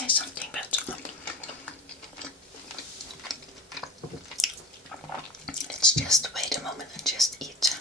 say something, but let's just wait a moment and just eat.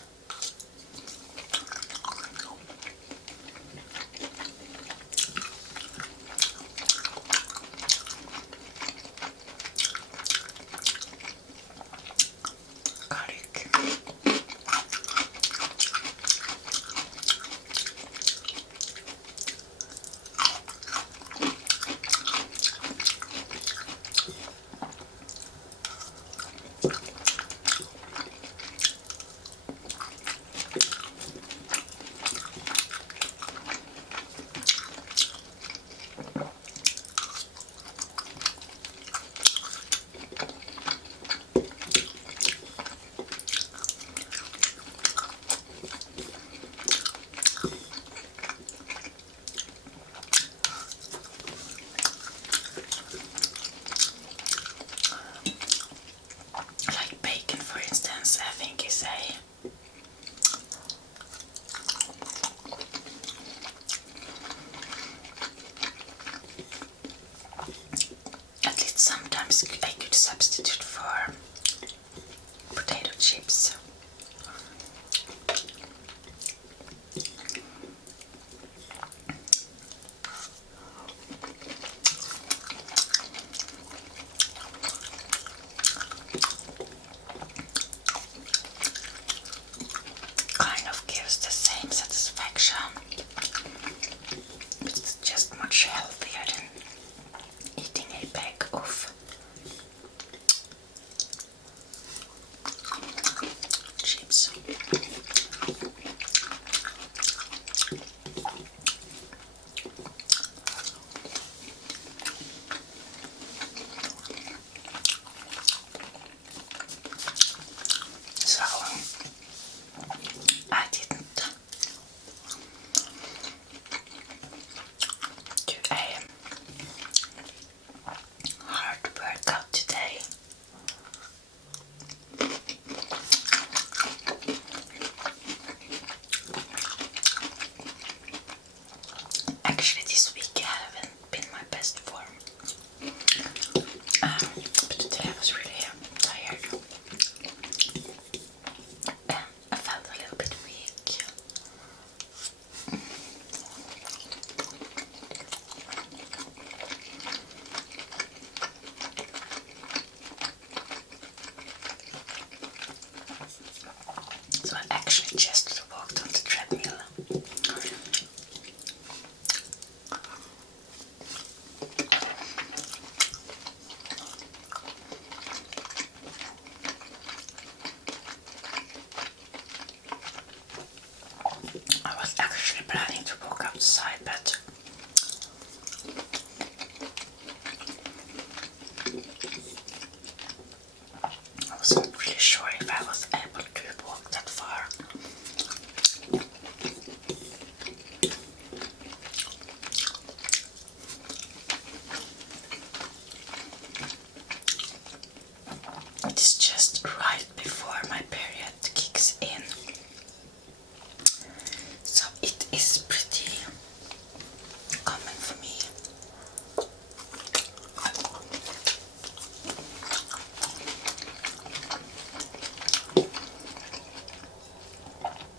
Sometimes I could substitute for potato chips. Kind of gives the same satisfaction, but it's just much healthier than eating a bag of chips. So I didn't do a hard workout today. Actually, this week I haven't been my best form, but today I was really tired. I felt a little bit weak. So I actually just walked on the treadmill. I was actually planning to walk outside, but I wasn't really sure if I was able to walk that far. It's just right before my period kicks in, so it is pretty common for me.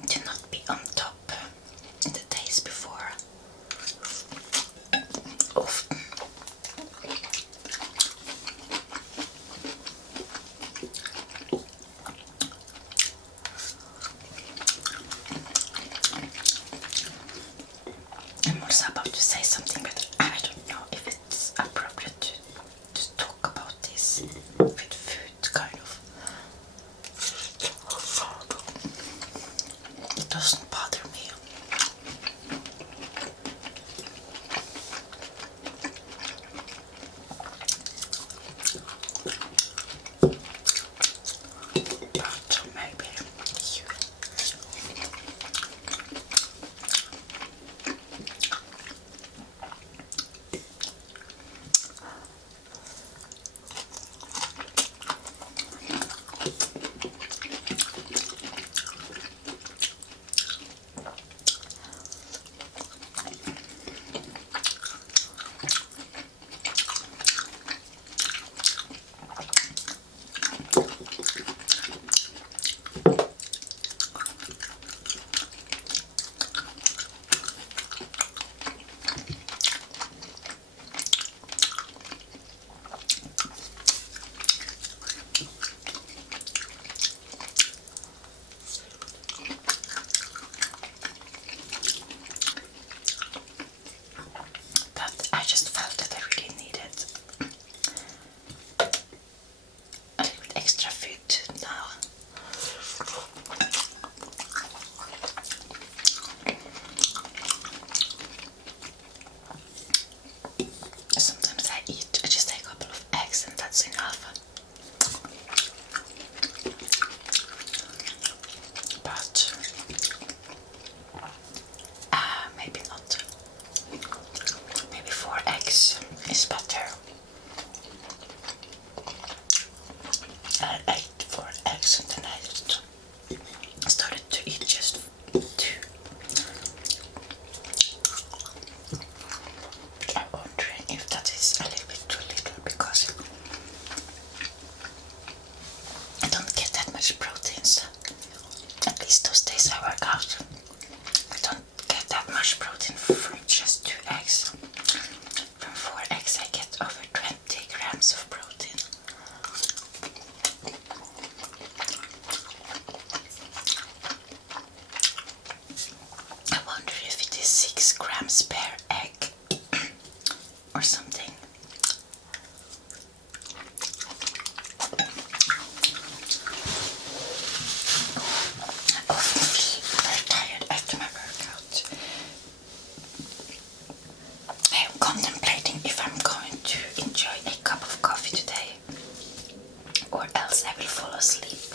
To not be on top in the days before. Often. I'm also about to say something, but I don't know if it's appropriate to talk about this with food, kind of. It doesn't bother me. eggs is better. I ate 4 eggs and then I started to eat just 2. But I'm wondering if that is a little bit too little because I don't get that much proteins. At least those days I work out. I don't get that much protein from just 2 eggs. From 4 eggs I get over 20 grams of protein. I wonder if it is 6 grams per egg or something. I often feel very tired after my workout. I am contemplating if I'm going to enjoy a cup of coffee today or else I will fall asleep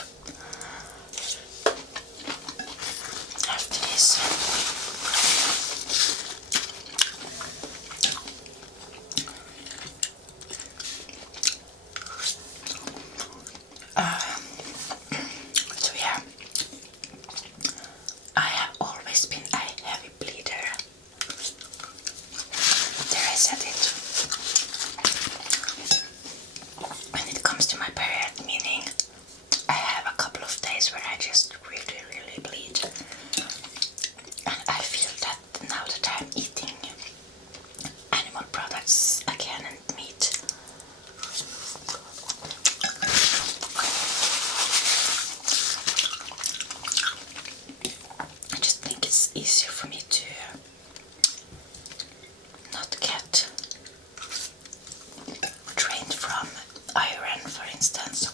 after this. So yeah, I have always been a heavy bleeder. There I said it. When it comes to my period, meaning I have a couple of days where I just really bleed. And I feel that now that I'm eating animal products again and meat, I just think it's easier for me to not get drained from iron, for instance.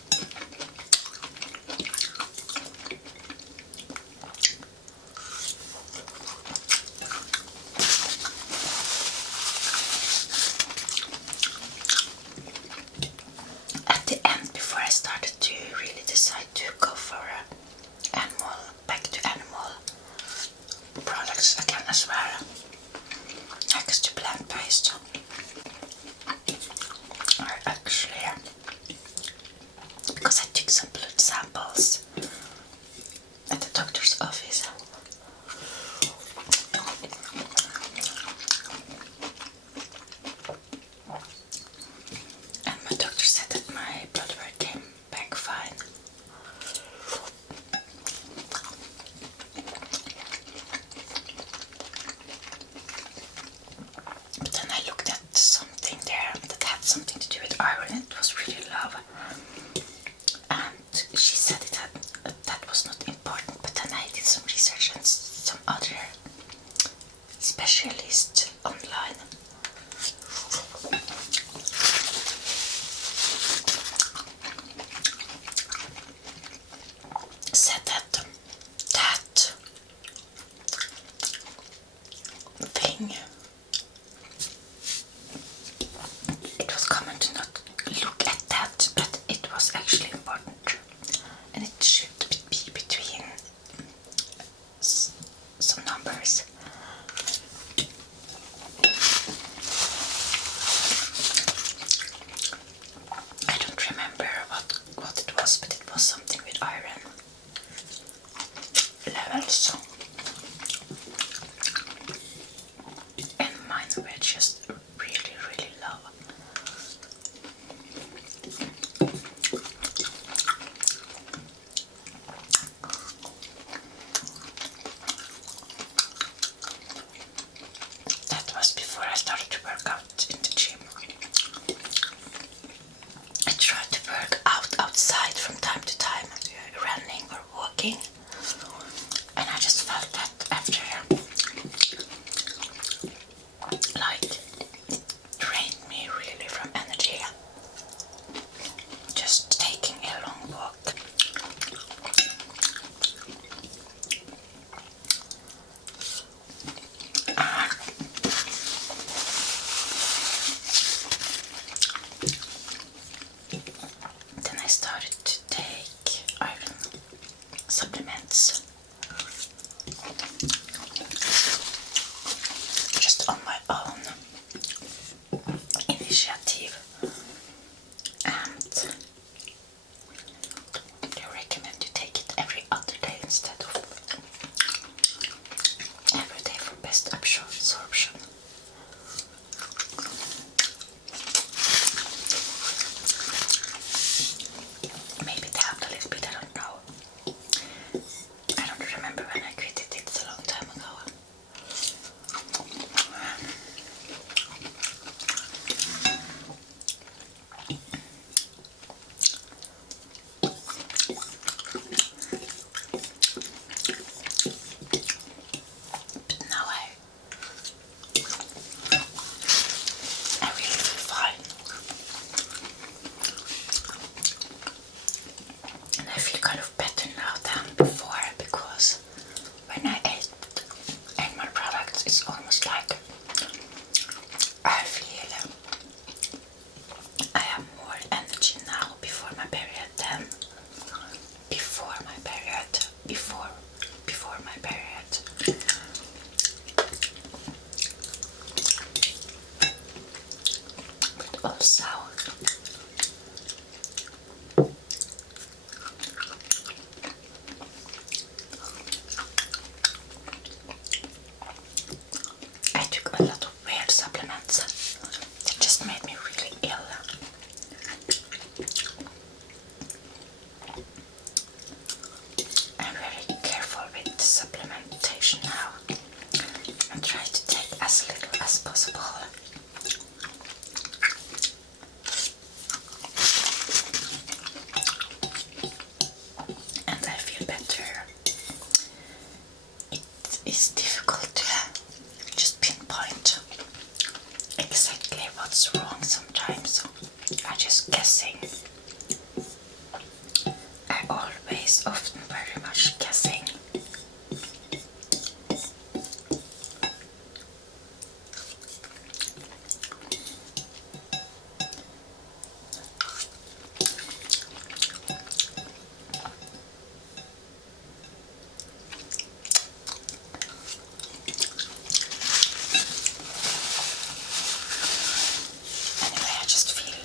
also I took a lot of weird supplements that just made me really ill. I'm very careful with supplementation now and try to take as little as possible. And I feel better. It is difficult to just pinpoint exactly what's wrong sometimes. I'm just guessing. I always, often very much guessing. Anyway, I just feel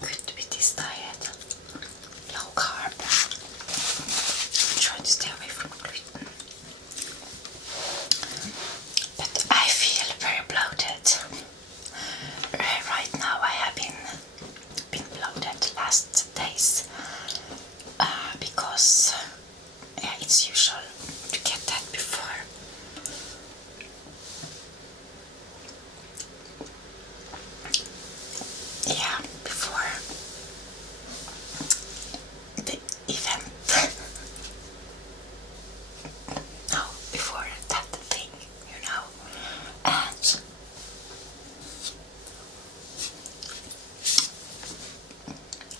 good with this diet. Low carb. Trying to stay away from gluten. But I feel very bloated. Right now I have been bloated last days because it's usual to get that before. Yeah, before the event. No, before that thing, you know. And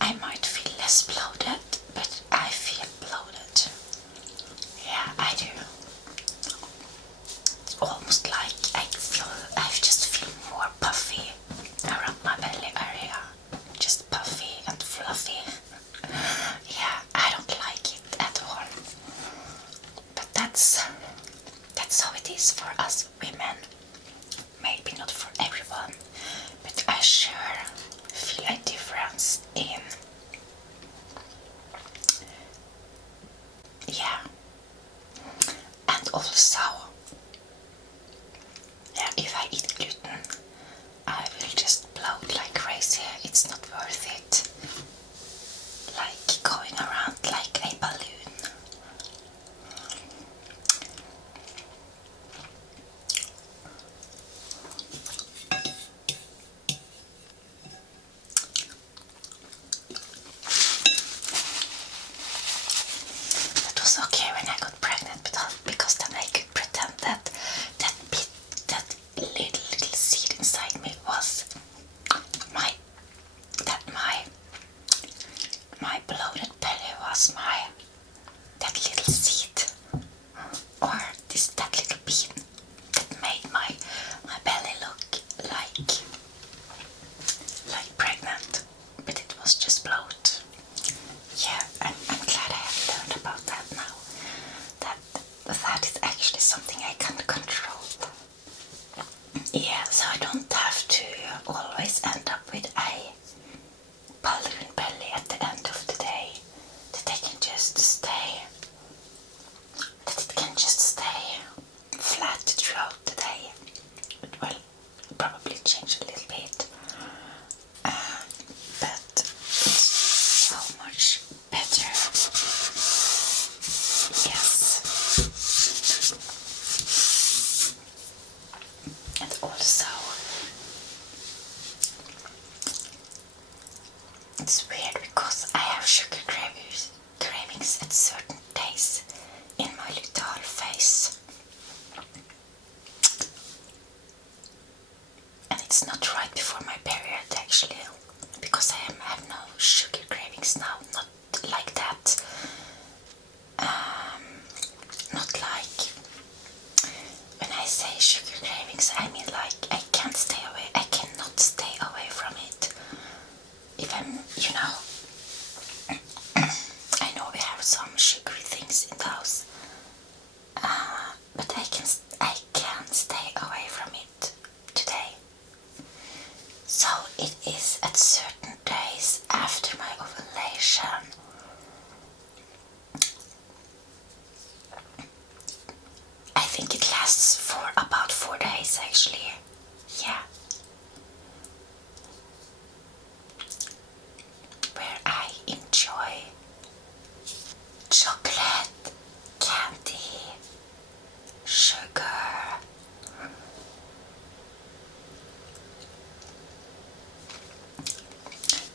I might feel less bloated, but I feel bloated. Yeah, I do. It's almost like I just feel more puffy around my belly area. Just puffy and fluffy. Yeah, I don't like it at all. But that's how it is for us women. Maybe not for everyone, but I sure feel a difference in, yeah. And also, yeah, if I eat gluten, I will just bloat like crazy. It's not worth it. Like going around like a balloon. That was okay when I got pregnant, because then I could pretend that little seed inside me was my bloated belly was that little seed, or that little bean that made my belly look like pregnant, but it was just bloat. Yeah, I'm glad I have learned about that now. That is actually something I can control. Yeah, so I don't have to always end up with a balloon belly at the end of the day. That it can just stay flat throughout the day. It will probably change a little bit, but it's so much better. Yes. And also, it's weird because I have sugar cravings at certain days in my luteal phase. And it's not right before my period actually, because I have no sugar cravings now, not like that. Not like, when I say sugar cravings, I mean like I cannot stay away from it. If I'm, I know we have some sugary things in the house, but I can stay away from it today. it is at certain days after my ovulation. I think it lasts for about 4 days actually. Yeah. Where I enjoy chocolate, candy, sugar.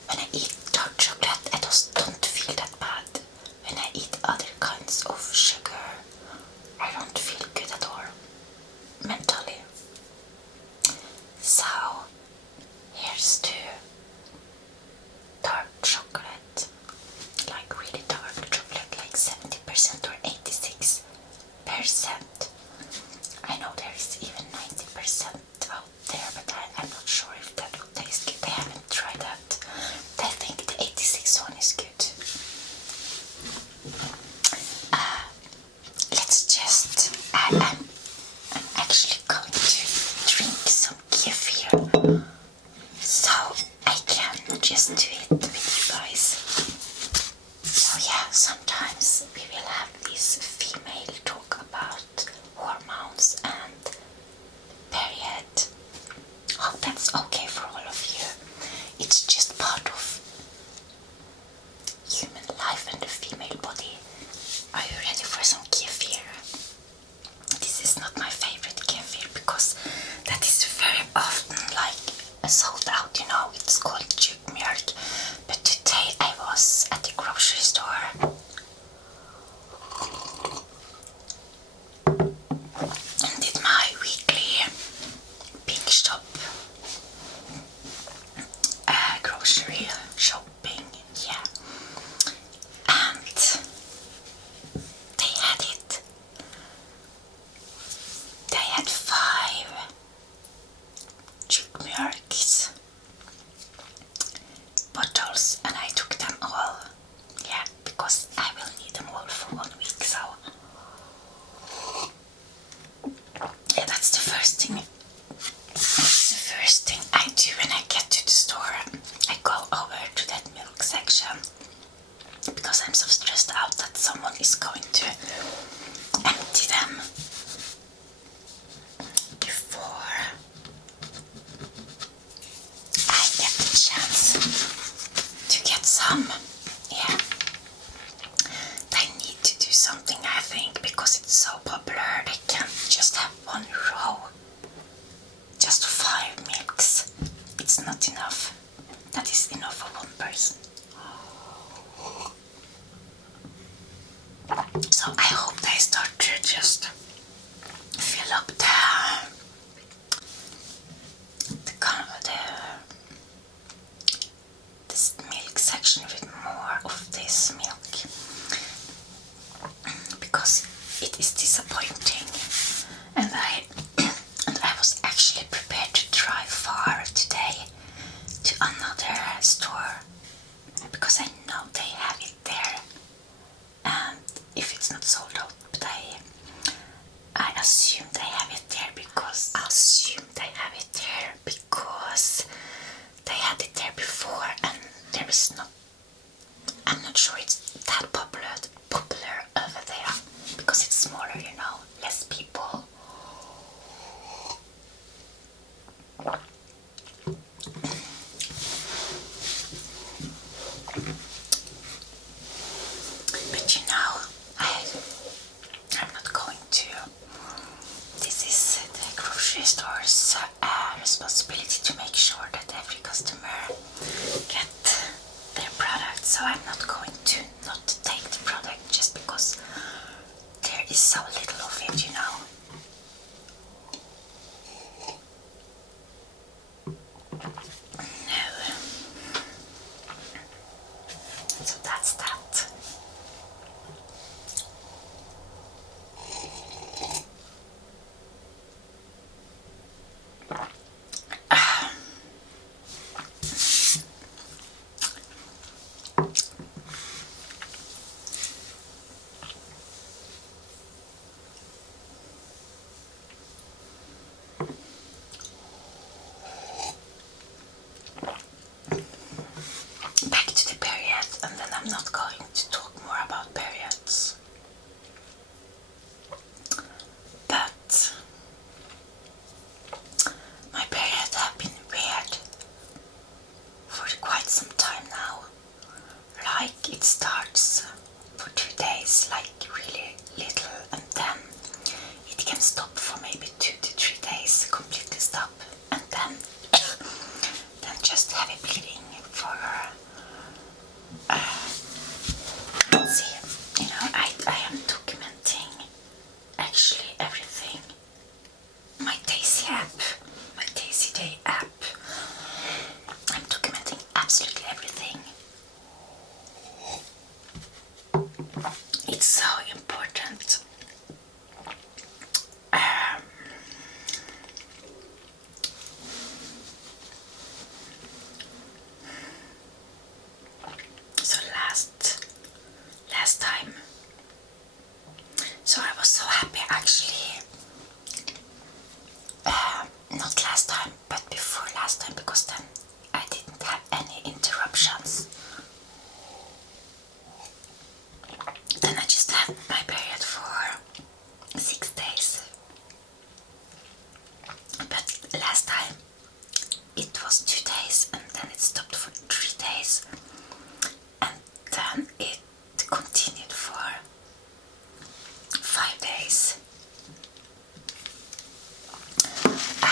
When I eat dark chocolate, I just don't feel that bad. When I eat other kinds of sugar, I don't feel good at all, mentally. So, here's to dark chocolate, like really dark chocolate, like 70% or 86%. I know there is even 90% out there, but I'm not sure if that will taste good. I haven't tried that. I think the 86 one is good. Let's just... I'm actually going to drink some kefir, so I can just do it with you guys. So yeah, sometimes we will have this female talk about hormones and period. Hope that's okay for all of you. It's just part of human life and the female body. Are you ready for some kefir? This is not my favorite kefir because that is very often like sold out, you know, it's called jute milk. But today I was at the grocery store and did my weekly big shop grocery shopping, yeah, and they had it. They had 5 jute milks bottles and I took them all, yeah, because I will need them all for 1 week, so yeah, that's the first thing. That's the first thing I do when I get to the store. I go over to that milk section because I'm so stressed out that someone is going to empty them before I get the chance to get some. Yeah, they need to do something, I think, because it's so popular. They can't just have 1 row, just 5 milks. It's not enough. That is enough for 1 person. So I hope they start to just fill up the this milk section with more of this milk, because it is disappointing, and I was actually prepared to drive far today to another store because I know they have it there, and if it's not sold out, but I assume they have it there because they had it there before, and there is not. I'm not sure it's that popular over there because it's smaller, you know, less people. But you know, I'm not going to. This is the grocery store's responsibility to make sure that every customer get their product. So I'm not going to not take the product just because there is so little of it, you know. No. So that's that.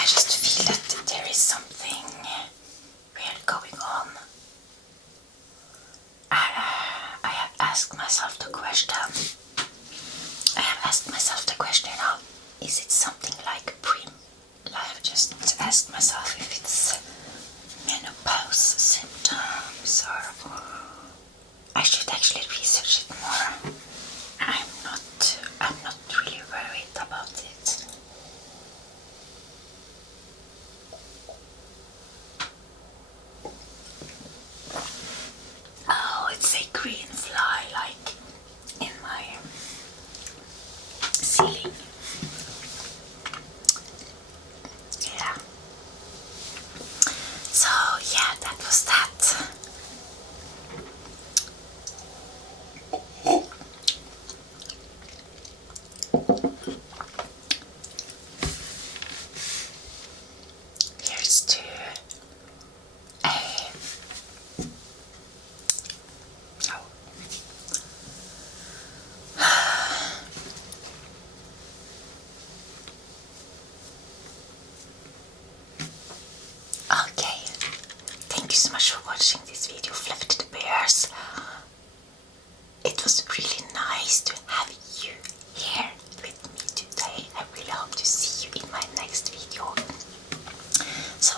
just feel that there is something weird going on. I have asked myself the question. You know, is it something like I have just asked myself if it's menopause symptoms, or I should actually research it more. I'm not really worried about it. Oh, it's a green fly, like in my ceiling. Yeah. So yeah, that was that. Here's to Okay, thank you so much for watching this video, Fluffed the Bears. It was really nice to have you here with me today. I really hope to see you in my next video. So